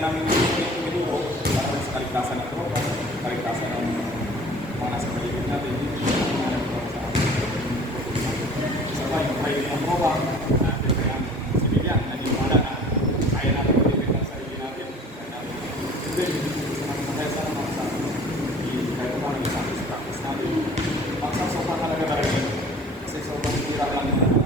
namin yung minuho para sa kaligtasan ng tropa, kaligtasan ng mga nasa paligid natin. Isa pa, yung kayo ng tropa, natin kaya sibilyan, naniniwala na kaya natin mag-defend ang sarili natin. Hindi, kaya sana makasama. Kahit pa rin sa practice natin. Magsasapa talaga rin. Kasi sobrang hirap lang